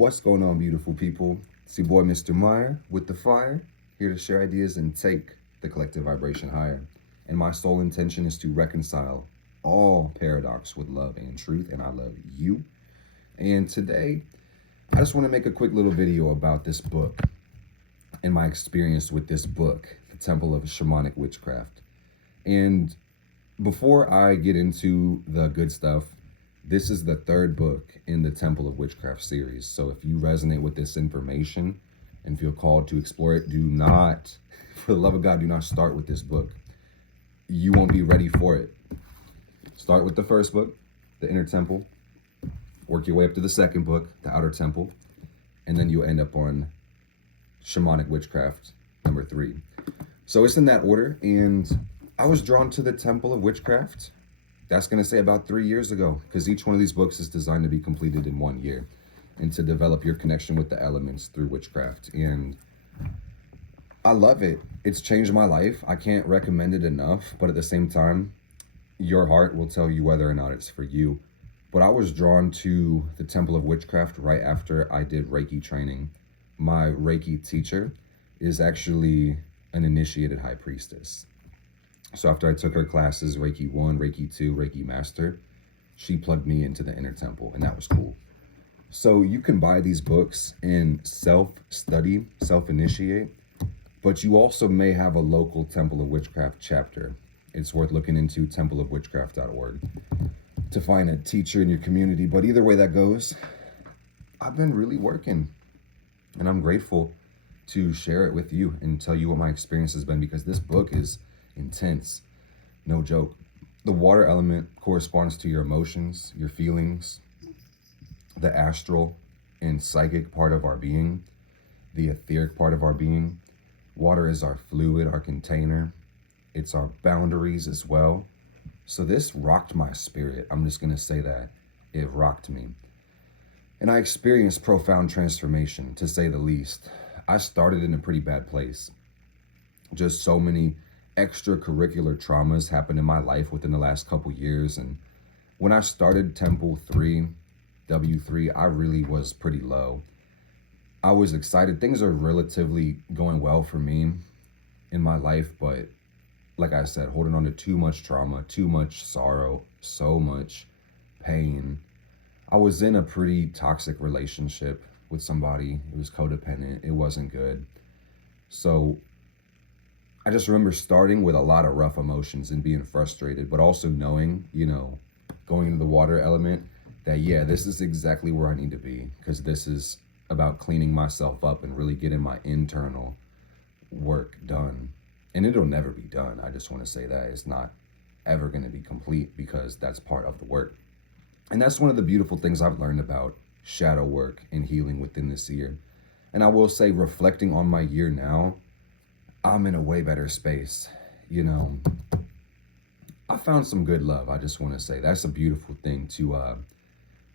What's going on, beautiful people? It's your boy, Mr. Meyer, with the fire, here to share ideas and take the collective vibration higher. And my sole intention is to reconcile all paradox with love and truth, and I love you. And today, I just want to make a quick little video about this book and my experience with this book, The Temple of Shamanic Witchcraft. And before I get into the good stuff, this is the third book in the Temple of Witchcraft series. So if you resonate with this information and feel called to explore it, do not, for the love of God, do not start with this book. You won't be ready for it. Start with the first book, The Inner Temple. Work your way up to the second book, The Outer Temple. And then you'll end up on Shamanic Witchcraft, number 3. So it's in that order. And I was drawn to the Temple of Witchcraft. That's going to say about 3 years ago, because each one of these books is designed to be completed in 1 year and to develop your connection with the elements through witchcraft. And I love it. It's changed my life. I can't recommend it enough, but at the same time, your heart will tell you whether or not it's for you. But I was drawn to the Temple of Witchcraft right after I did Reiki training. My Reiki teacher is actually an initiated high priestess. So after I took her classes, Reiki 1, Reiki 2, Reiki Master, she plugged me into the Inner Temple, and that was cool. So you can buy these books and self-study, self-initiate, but you also may have a local Temple of Witchcraft chapter. It's worth looking into templeofwitchcraft.org to find a teacher in your community. But either way that goes, I've been really working, and I'm grateful to share it with you and tell you what my experience has been, because this book is intense, no joke. The water element corresponds to your emotions, your feelings, the astral and psychic part of our being, the etheric part of our being. Water is our fluid, our container. It's our boundaries as well. So this rocked my spirit. I'm just going to say that. It rocked me. And I experienced profound transformation, to say the least. I started in a pretty bad place. Just so many extracurricular traumas happened in my life within the last couple years. And when I started Temple 3, W3, I really was pretty low. I was excited. Things are relatively going well for me in my life, but like I said, holding on to too much trauma, too much sorrow, so much pain. I was in a pretty toxic relationship with somebody. It was codependent. It wasn't good. So I just remember starting with a lot of rough emotions and being frustrated, but also knowing, going into the water element, that, yeah, this is exactly where I need to be, because this is about cleaning myself up and really getting my internal work done. And it'll never be done. I just want to say that it's not ever going to be complete, because that's part of the work. And that's one of the beautiful things I've learned about shadow work and healing within this year. And I will say, reflecting on my year now, I'm in a way better space. I found some good love. I just want to say that's a beautiful thing to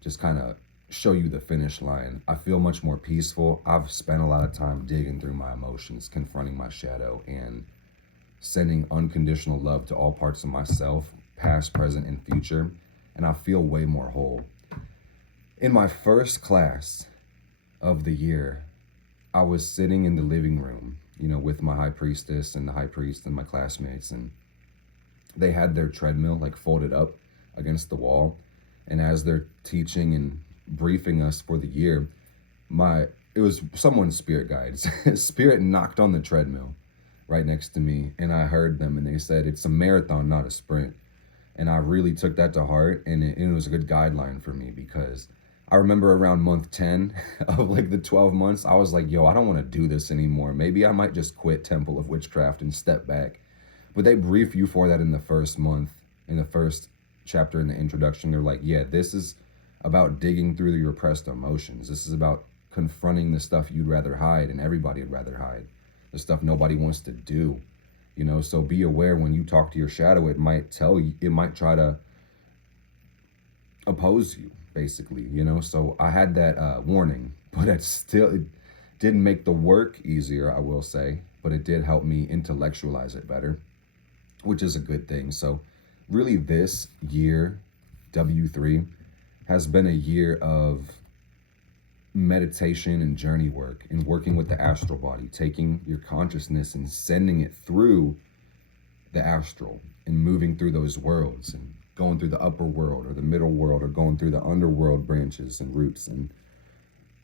just kind of show you the finish line. I feel much more peaceful. I've spent a lot of time digging through my emotions, confronting my shadow, and sending unconditional love to all parts of myself, past, present, and future. And I feel way more whole. In my first class of the year, I was sitting in the living room, with my high priestess and the high priest and my classmates, and they had their treadmill like folded up against the wall. And as they're teaching and briefing us for the year, it was someone's spirit guides. Spirit knocked on the treadmill right next to me, and I heard them, and they said, it's a marathon, not a sprint. And I really took that to heart, and it was a good guideline for me, because I remember around month 10 of like the 12 months, I was like, yo, I don't want to do this anymore. Maybe I might just quit Temple of Witchcraft and step back. But they brief you for that in the first month, in the first chapter in the introduction. They're like, yeah, this is about digging through your repressed emotions. This is about confronting the stuff you'd rather hide, and everybody would rather hide, the stuff nobody wants to do. So be aware when you talk to your shadow, it might try to oppose you, basically, So I had that warning, but it didn't make the work easier, I will say, but it did help me intellectualize it better, which is a good thing. So really this year, W3, has been a year of meditation and journey work and working with the astral body, taking your consciousness and sending it through the astral and moving through those worlds and going through the upper world or the middle world or going through the underworld branches and roots and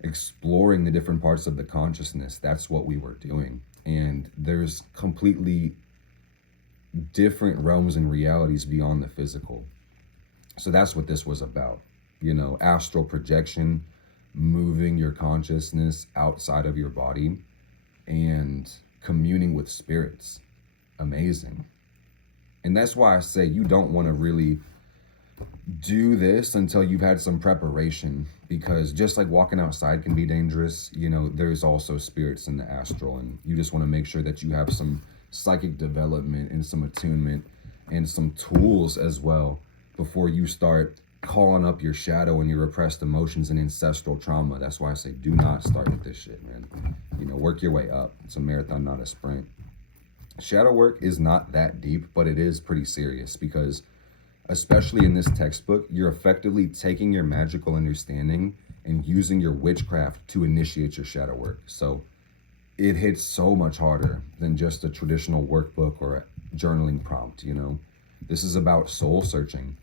exploring the different parts of the consciousness. That's what we were doing. And there's completely different realms and realities beyond the physical. So that's what this was about. You know, astral projection, moving your consciousness outside of your body and communing with spirits. Amazing. And that's why I say you don't want to really do this until you've had some preparation, because just like walking outside can be dangerous, you know, there's also spirits in the astral, and you just want to make sure that you have some psychic development and some attunement and some tools as well before you start calling up your shadow and your repressed emotions and ancestral trauma. That's why I say do not start with this shit, man. You know, work your way up. It's a marathon, not a sprint. Shadow work is not that deep, but it is pretty serious, because especially in this textbook, you're effectively taking your magical understanding and using your witchcraft to initiate your shadow work. So it hits so much harder than just a traditional workbook or a journaling prompt, you know? This is about soul searching.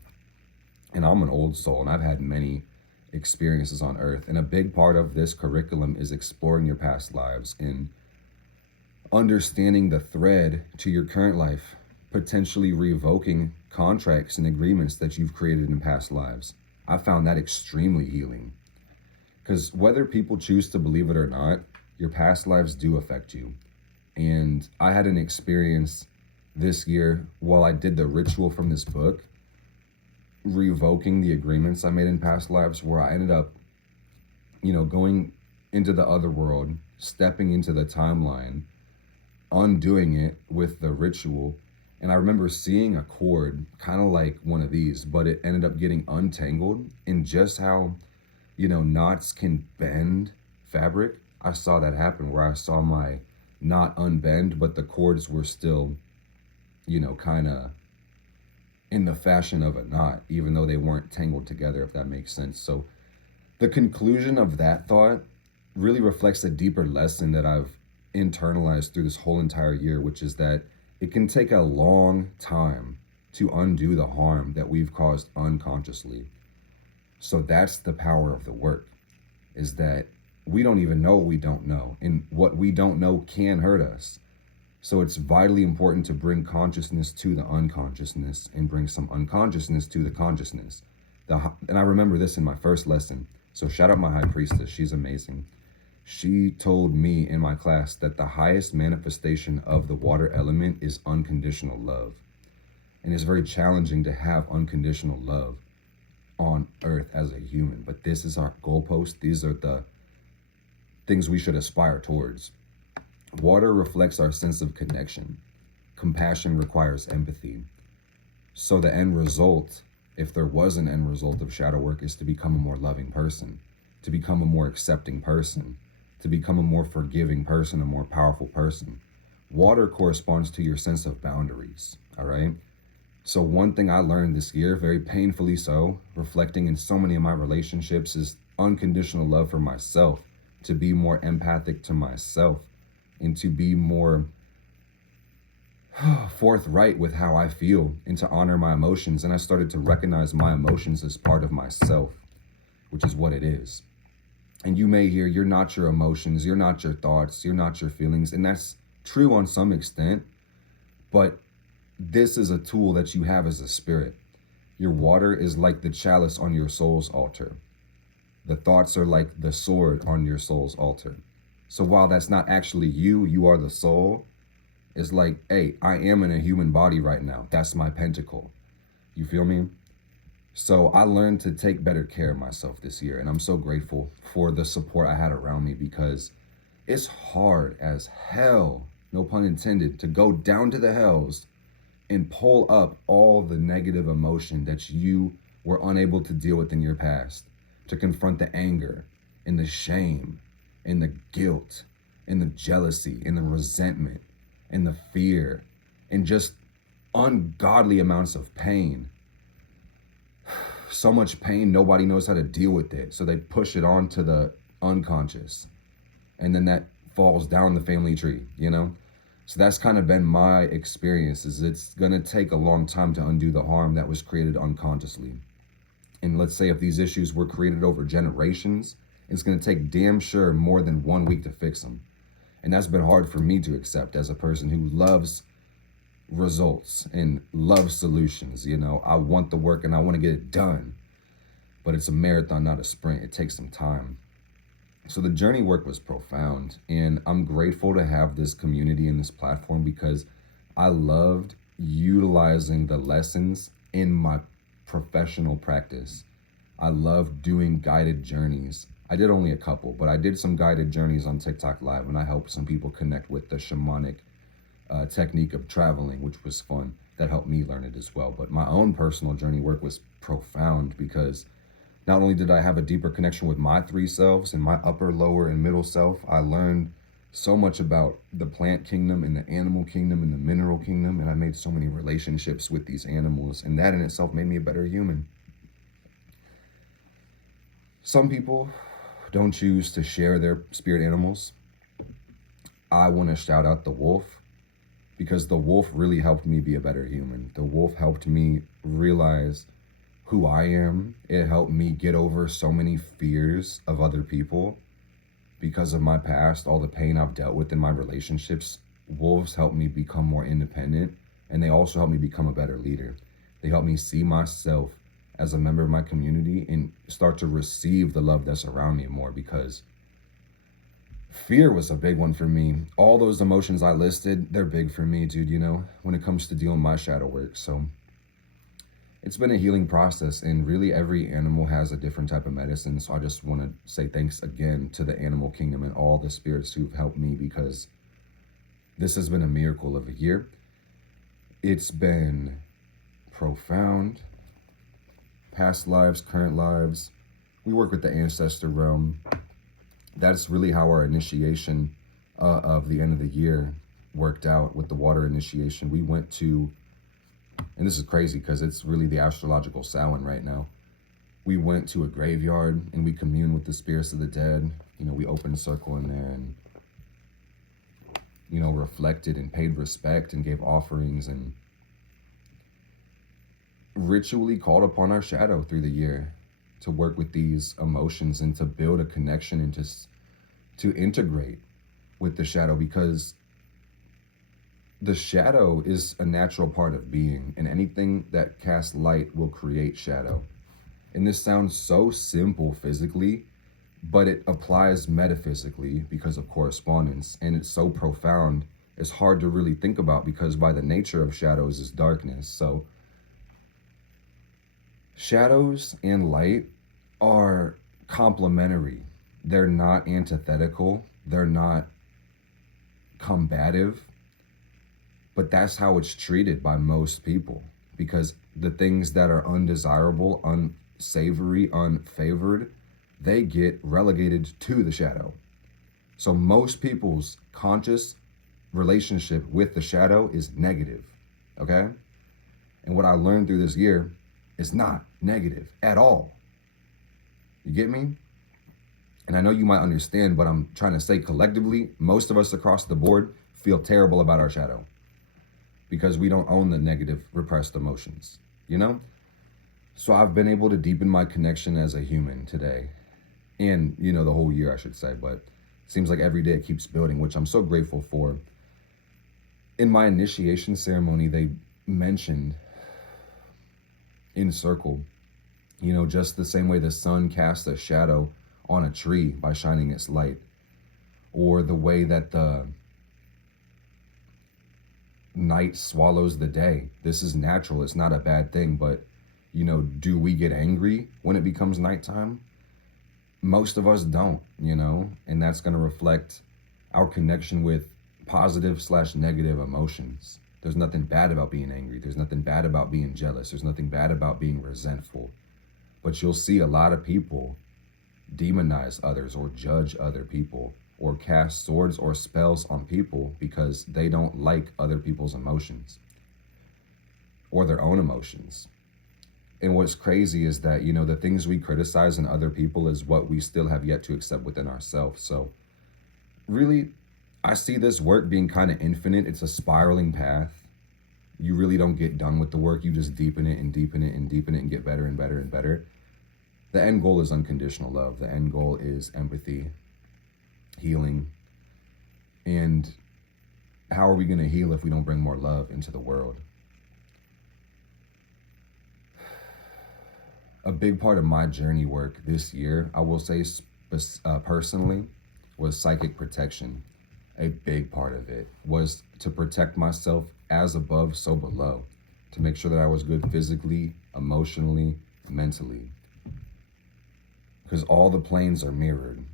And I'm an old soul, and I've had many experiences on Earth. And a big part of this curriculum is exploring your past lives and understanding the thread to your current life, potentially revoking contracts and agreements that you've created in past lives. I found that extremely healing, because whether people choose to believe it or not, your past lives do affect you. And I had an experience this year while I did the ritual from this book, revoking the agreements I made in past lives, where I ended up, you know, going into the other world, stepping into the timeline, undoing it with the ritual. And I remember seeing a cord kind of like one of these, but it ended up getting untangled. And just how, you know, knots can bend fabric, I saw that happen, where I saw my knot unbend, but the cords were still, you know, kind of in the fashion of a knot, even though they weren't tangled together, if that makes sense. So the conclusion of that thought really reflects a deeper lesson that I've internalized through this whole entire year, which is that it can take a long time to undo the harm that we've caused unconsciously. So that's the power of the work, is that we don't even know what we don't know, and what we don't know can hurt us. So it's vitally important to bring consciousness to the unconsciousness and bring some unconsciousness to the consciousness. And I remember this in my first lesson. So shout out my high priestess. She's amazing. She told me in my class that the highest manifestation of the water element is unconditional love. And it's very challenging to have unconditional love on Earth as a human. But this is our goalpost. These are the things we should aspire towards. Water reflects our sense of connection. Compassion requires empathy. So the end result, if there was an end result of shadow work, is to become a more loving person, to become a more accepting person, to become a more forgiving person, a more powerful person. Water corresponds to your sense of boundaries, all right? So one thing I learned this year, very painfully so, reflecting in so many of my relationships, is unconditional love for myself, to be more empathic to myself, and to be more forthright with how I feel, and to honor my emotions. And I started to recognize my emotions as part of myself, which is what it is. And you may hear, you're not your emotions, you're not your thoughts, you're not your feelings. And that's true on some extent, but this is a tool that you have as a spirit. Your water is like the chalice on your soul's altar. The thoughts are like the sword on your soul's altar. So while that's not actually you, you are the soul. It's like, hey, I am in a human body right now. That's my pentacle. You feel me? So I learned to take better care of myself this year. And I'm so grateful for the support I had around me, because it's hard as hell, no pun intended, to go down to the hells and pull up all the negative emotion that you were unable to deal with in your past, to confront the anger and the shame and the guilt and the jealousy and the resentment and the fear and just ungodly amounts of pain. So much pain, nobody knows how to deal with it. So they push it on to the unconscious, and then that falls down the family tree, you know? So that's kind of been my experience, is it's gonna take a long time to undo the harm that was created unconsciously. And let's say if these issues were created over generations, it's gonna take damn sure more than 1 week to fix them. And that's been hard for me to accept as a person who loves results and loves solutions. You know, I want the work and I want to get it done, but it's a marathon, not a sprint. It takes some time. So the journey work was profound, and I'm grateful to have this community and this platform, because I loved utilizing the lessons in my professional practice. I loved doing guided journeys. I did only a couple, but I did some guided journeys on TikTok Live, and I helped some people connect with the shamanic technique of traveling, which was fun. That helped me learn it as well. But my own personal journey work was profound, because not only did I have a deeper connection with my three selves and my upper, lower, and middle self, I learned so much about the plant kingdom and the animal kingdom and the mineral kingdom, and I made so many relationships with these animals, and that in itself made me a better human. Some people don't choose to share their spirit animals. I want to shout out the wolf, because the wolf really helped me be a better human. The wolf helped me realize who I am. It helped me get over so many fears of other people because of my past, all the pain I've dealt with in my relationships. Wolves helped me become more independent, and they also helped me become a better leader. They helped me see myself as a member of my community and start to receive the love that's around me more, because fear was a big one for me. All those emotions I listed, they're big for me, dude, you know, when it comes to dealing with my shadow work. So it's been a healing process, and really every animal has a different type of medicine. So I just want to say thanks again to the animal kingdom and all the spirits who've helped me, because this has been a miracle of a year. It's been profound. Past lives, current lives. We work with the ancestor realm. That's really how our initiation of the end of the year worked out with the water initiation. We went to, and this is crazy because it's really the astrological Samhain right now. We went to a graveyard and we communed with the spirits of the dead. You know, we opened a circle in there and, you know, reflected and paid respect and gave offerings and ritually called upon our shadow through the year to work with these emotions and to build a connection and just to integrate with the shadow, because the shadow is a natural part of being, and anything that casts light will create shadow. And this sounds so simple physically, but it applies metaphysically because of correspondence, and it's so profound, it's hard to really think about, because by the nature of shadows is darkness. So shadows and light are complementary. They're not antithetical. They're not combative. But that's how it's treated by most people, because the things that are undesirable, unsavory, unfavored, they get relegated to the shadow. So most people's conscious relationship with the shadow is negative, okay? And what I learned through this year is not negative at all. You get me? And I know you might understand, but I'm trying to say collectively, most of us across the board feel terrible about our shadow because we don't own the negative repressed emotions, you know? So I've been able to deepen my connection as a human today, and, you know, the whole year, I should say, but it seems like every day it keeps building, which I'm so grateful for. In my initiation ceremony, they mentioned in circle, you know, just the same way the sun casts a shadow on a tree by shining its light, or the way that the night swallows the day. This is natural. It's not a bad thing, but, you know, do we get angry when it becomes nighttime? Most of us don't, you know, and that's going to reflect our connection with positive/negative emotions. There's nothing bad about being angry. There's nothing bad about being jealous. There's nothing bad about being resentful. But you'll see a lot of people demonize others or judge other people or cast swords or spells on people because they don't like other people's emotions or their own emotions. And what's crazy is that, you know, the things we criticize in other people is what we still have yet to accept within ourselves. So really, I see this work being kind of infinite. It's a spiraling path. You really don't get done with the work. You just deepen it and deepen it and deepen it and get better and better and better. The end goal is unconditional love. The end goal is empathy, healing. And how are we going to heal if we don't bring more love into the world? A big part of my journey work this year, I will say personally, was psychic protection. A big part of it was to protect myself as above, so below, to make sure that I was good physically, emotionally, mentally. Because all the planes are mirrored.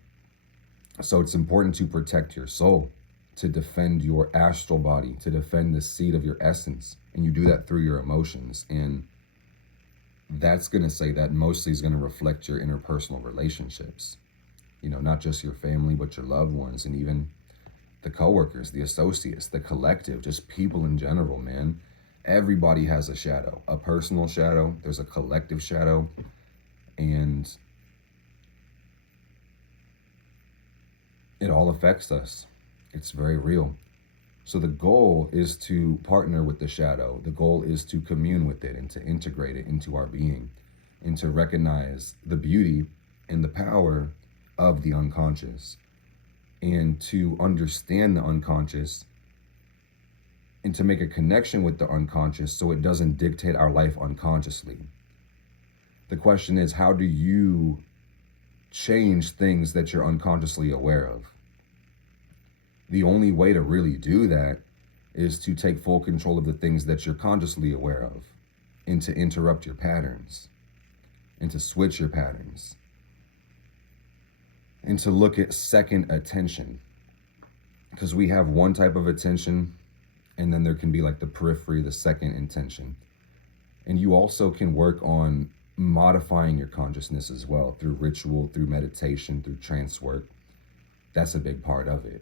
So it's important to protect your soul, to defend your astral body, to defend the seed of your essence. And you do that through your emotions. And that's going to say that mostly is going to reflect your interpersonal relationships. You know, not just your family, but your loved ones, and even the coworkers, the associates, the collective, just people in general, man. Everybody has a shadow, a personal shadow. There's a collective shadow. And it all affects us. It's very real. So the goal is to partner with the shadow. The goal is to commune with it and to integrate it into our being and to recognize the beauty and the power of the unconscious and to understand the unconscious and to make a connection with the unconscious so it doesn't dictate our life unconsciously. The question is, how do you change things that you're unconsciously aware of? The only way to really do that is to take full control of the things that you're consciously aware of and to interrupt your patterns and to switch your patterns and to look at second attention. Because we have one type of attention and then there can be like the periphery, the second intention. And you also can work on modifying your consciousness as well through ritual, through meditation, through trance work. That's a big part of it.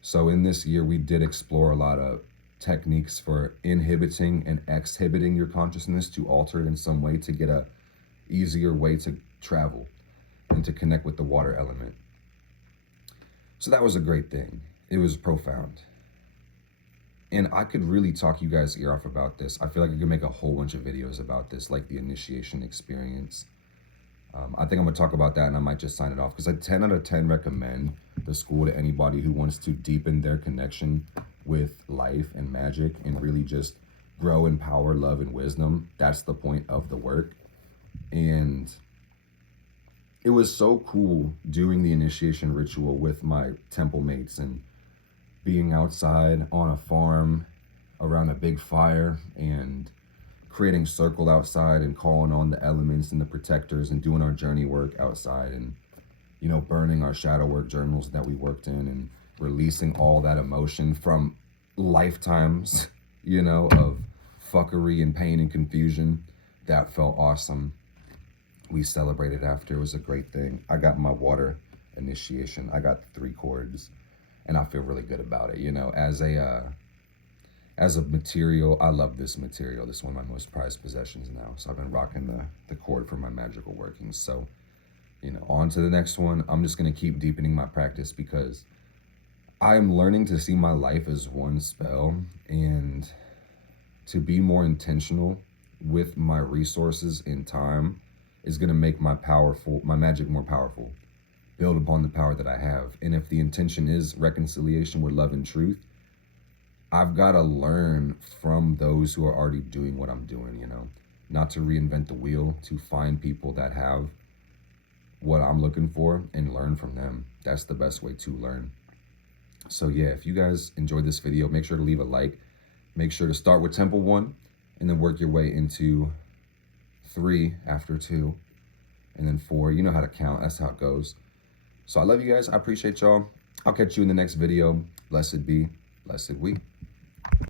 So in this year, we did explore a lot of techniques for inhibiting and exhibiting your consciousness to alter it in some way to get a easier way to travel and to connect with the water element. So that was a great thing. It was profound. And I could really talk you guys' ear off about this. I feel like I could make a whole bunch of videos about this, like the initiation experience. I think I'm going to talk about that and I might just sign it off because I 10 out of 10 recommend the school to anybody who wants to deepen their connection with life and magic and really just grow in power, love, and wisdom. That's the point of the work. And it was so cool doing the initiation ritual with my temple mates and being outside on a farm around a big fire and creating circle outside and calling on the elements and the protectors and doing our journey work outside and, you know, burning our shadow work journals that we worked in and releasing all that emotion from lifetimes, you know, of fuckery and pain and confusion. That felt awesome. We celebrated after. It was a great thing. I got my water initiation. I got the 3 cords and I feel really good about it. You know, as a material, I love this material. This is one of my most prized possessions now. So I've been rocking the cord for my magical workings. So, you know, on to the next one. I'm just going to keep deepening my practice because I'm learning to see my life as one spell and to be more intentional with my resources in time is going to make my magic more powerful, build upon the power that I have. And if the intention is reconciliation with love and truth, I've got to learn from those who are already doing what I'm doing, you know, not to reinvent the wheel, to find people that have what I'm looking for and learn from them. That's the best way to learn. So yeah, if you guys enjoyed this video, make sure to leave a like. Make sure to start with Temple 1 and then work your way into 3 after 2 and then 4. You know how to count. That's how it goes. So I love you guys. I appreciate y'all. I'll catch you in the next video. Blessed be. Blessed we.